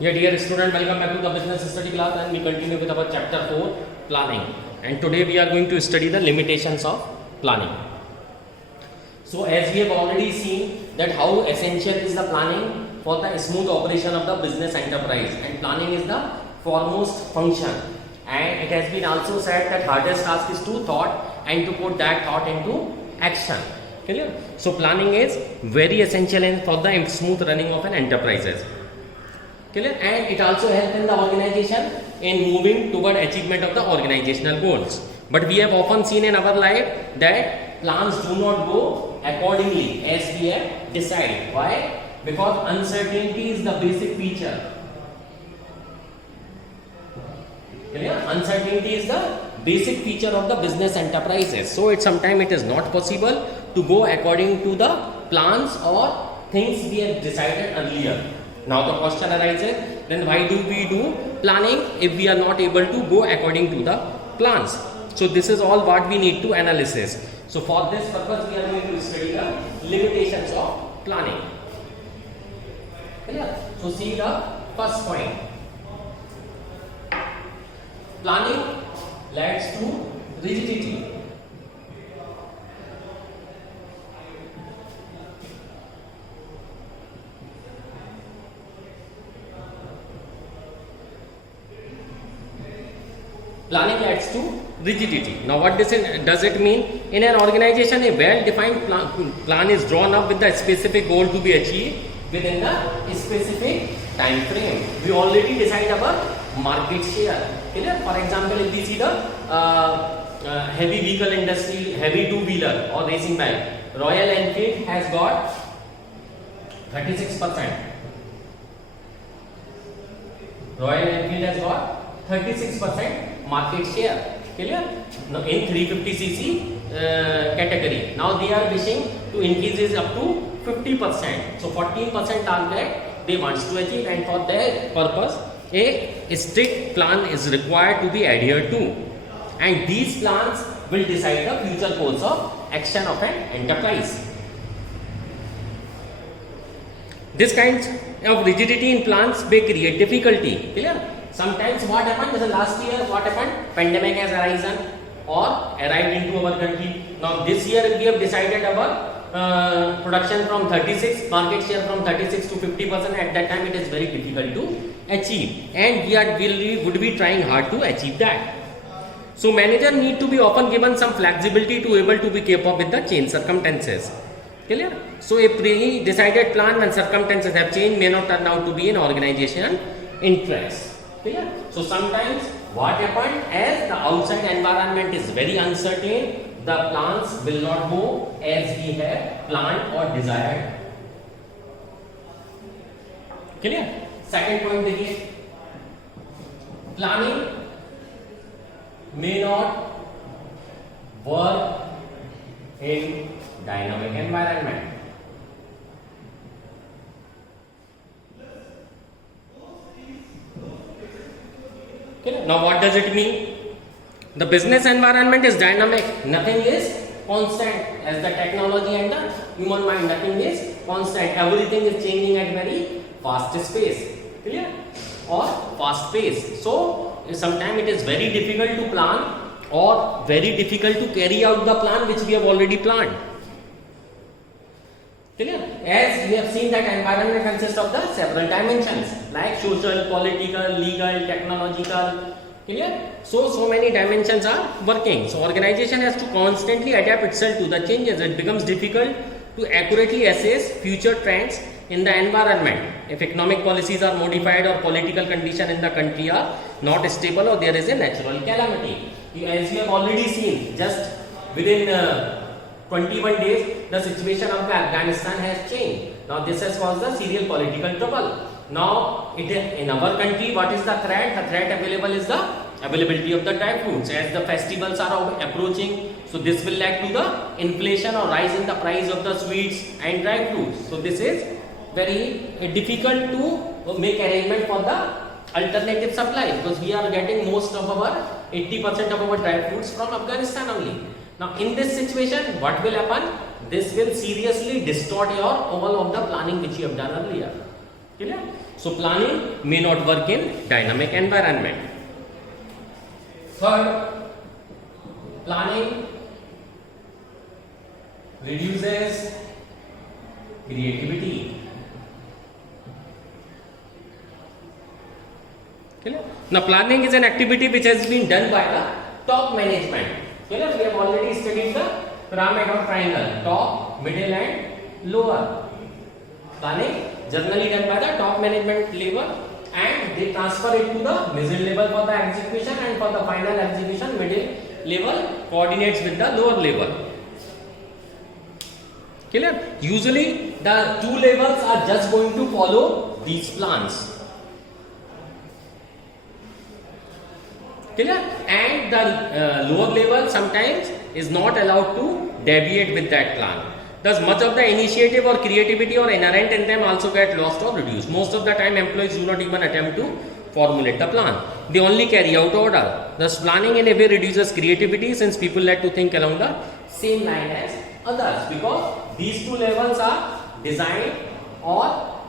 Yeah, dear student, welcome back to the business study class, and we continue with our chapter 4, planning. And today we are going to study the limitations of planning. So as we have already seen that how essential is the planning for the smooth operation of the business enterprise, and planning is the foremost function. And it has been also said that hardest task is to thought and to put that thought into action. Clear? So planning is very essential for the smooth running of an enterprises. Clear? And it also helps in the organization in moving toward achievement of the organizational goals. But we have often seen in our life that plans do not go accordingly as we have decided. Why? Because uncertainty is the basic feature. Clear? Uncertainty is the basic feature of the business enterprises. So sometimes it is not possible to go according to the plans or things we have decided earlier. Now the question arises, then why do we do planning if we are not able to go according to the plans? So this is all what we need to analysis. So for this purpose we are going to study the limitations of planning. Clear? So see the first point. Planning leads to rigidity. Planning leads to rigidity. Now what does it mean? In an organization, a well-defined plan is drawn up with the specific goal to be achieved within the specific time frame. We already decide our market share. Clear? For example, if we see the heavy vehicle industry, heavy two-wheeler or racing bike, Royal Enfield has got 36%. Royal Enfield has got 36% market share. Clear? Now in 350cc category. Now they are wishing to increase this up to 50%. So 14% target they want to achieve, and for that purpose a strict plan is required to be adhered to. And these plans will decide the future course of action of an enterprise. This kind of rigidity in plans may create difficulty. Clear? Sometimes what happened, last year what happened, pandemic has arisen or arrived into our country. Now this year we have decided our production from 36, market share from 36 to 50%. At that time it is very difficult to achieve, and we would be trying hard to achieve that. So manager need to be often given some flexibility to able to be keep up with the changed circumstances. Clear? So a pre-decided plan when circumstances have changed may not turn out to be in organizational interest. Clear? So sometimes what happened, as the outside environment is very uncertain, the plans will not go as we have planned or desired. Clear? Second point देखिए, planning may not work in dynamic environment. Okay. Now what does it mean? The business environment is dynamic. Nothing is constant. As the technology and the human mind, nothing is constant. Everything is changing at very fast pace. Clear? Or fast pace. So sometimes it is very difficult to plan or very difficult to carry out the plan which we have already planned. Clear? As we have seen that environment consists of the several dimensions like social, political, legal, technological. Clear? So many dimensions are working. So organization has to constantly adapt itself to the changes. It becomes difficult to accurately assess future trends in the environment. If economic policies are modified or political conditions in the country are not stable or there is a natural calamity. As we have already seen, just within 21 days, the situation of Afghanistan has changed. Now this has caused the serious political trouble. Now in our country, what is the threat? The threat available is the availability of the dry fruits. As the festivals are approaching, so this will lead to the inflation or rise in the price of the sweets and dry fruits. So this is very difficult to make arrangement for the alternative supply, because we are getting most of our 80% of our dry fruits from Afghanistan only. Now in this situation, what will happen? This will seriously distort your all of the planning which you have done earlier. Clear? So planning may not work in dynamic environment. Third, planning reduces creativity. Clear? Now planning is an activity which has been done by the top management. Clear? We have already studied the pyramid or triangle, top, middle and lower. Planning generally done by the top management level, and they transfer it to the middle level for the execution, and for the final execution middle level coordinates with the lower level. Clear? Usually the two levels are just going to follow these plans. Clear? And the lower level sometimes is not allowed to deviate with that plan. Thus much of the initiative or creativity or inherent in them also get lost or reduced. Most of the time employees do not even attempt to formulate the plan. They only carry out order. Thus planning in a way reduces creativity, since people like to think along the same line as others, because these two levels are designed or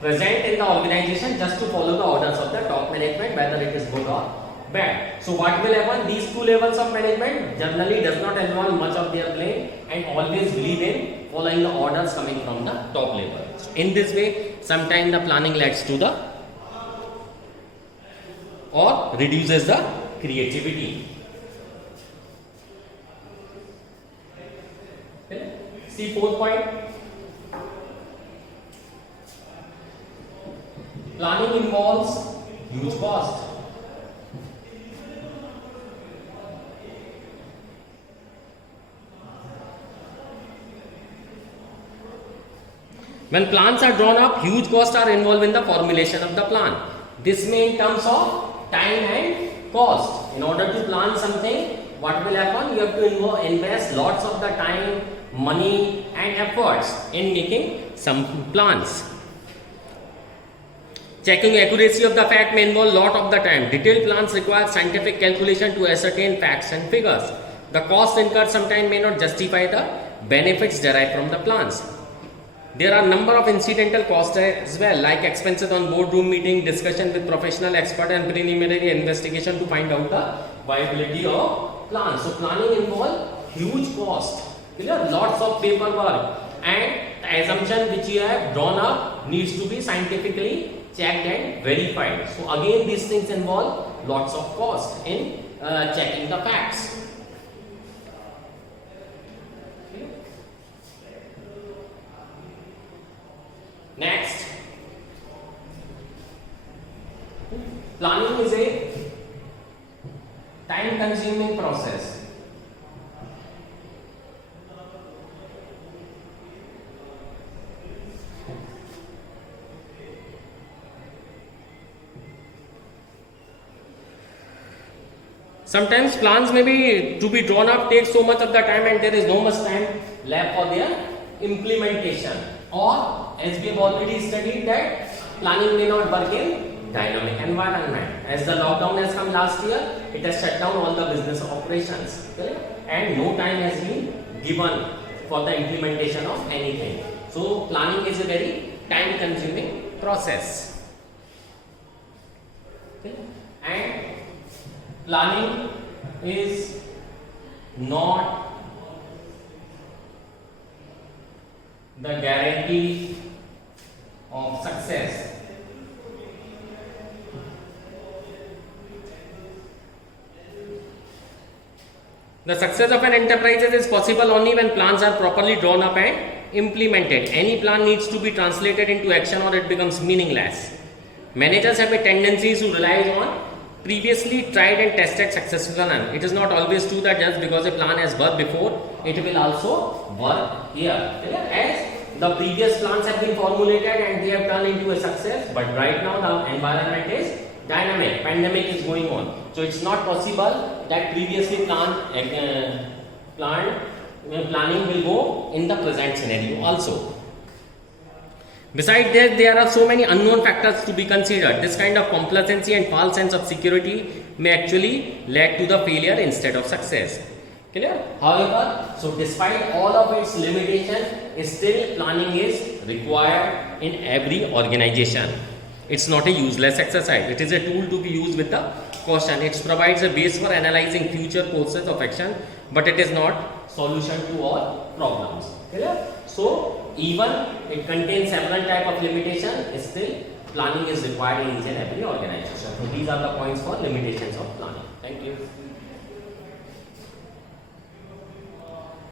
present in the organization just to follow the orders of the top management, whether it is good or bad. So what will happen? These two levels of management generally does not involve much of their blame and always believe in following the orders coming from the top level. So in this way, sometimes the planning leads to the or reduces the creativity. Okay. See fourth point. Planning involves huge cost. When plans are drawn up, huge costs are involved in the formulation of the plan. This may in terms of time and cost. In order to plan something, what will happen? You have to invest lots of the time, money and efforts in making some plans. Checking accuracy of the fact may involve lot of the time. Detailed plans require scientific calculation to ascertain facts and figures. The costs incurred sometimes may not justify the benefits derived from the plans. There are number of incidental costs as well, like expenses on boardroom meeting, discussion with professional expert and preliminary investigation to find out the viability of plans. So planning involves huge cost. There are lots of paperwork, and the assumption which you have drawn up needs to be scientifically checked and verified. So again, these things involve lots of cost in checking the facts. Next, planning is a time consuming process. Sometimes plans may be to be drawn up takes so much of the time, and there is no much time left for their implementation. Or as we have already studied that planning may not work in dynamic environment. As the lockdown has come last year, it has shut down all the business operations, okay? And no time has been given for the implementation of anything. So planning is a very time consuming process. Okay? And planning is not the guarantee of success. The success of an enterprise is possible only when plans are properly drawn up and implemented. Any plan needs to be translated into action or it becomes meaningless. Managers have a tendency to rely on previously tried and tested successful plan. It is not always true that just because a plan has worked before, it will also work here. As the previous plans have been formulated and they have turned into a success, but right now the environment is dynamic, pandemic is going on. So it's not possible that previously planning will go in the present scenario also. Besides that, there are so many unknown factors to be considered. This kind of complacency and false sense of security may actually lead to the failure instead of success. Clear? However, so despite all of its limitation, still planning is required in every organization. It's not a useless exercise. It is a tool to be used with the caution. It provides a base for analyzing future courses of action, but it is not solution to all problems. Clear? So even it contains several type of limitation, still planning is required in each and every organization. So these are the points for limitations of planning. Thank you.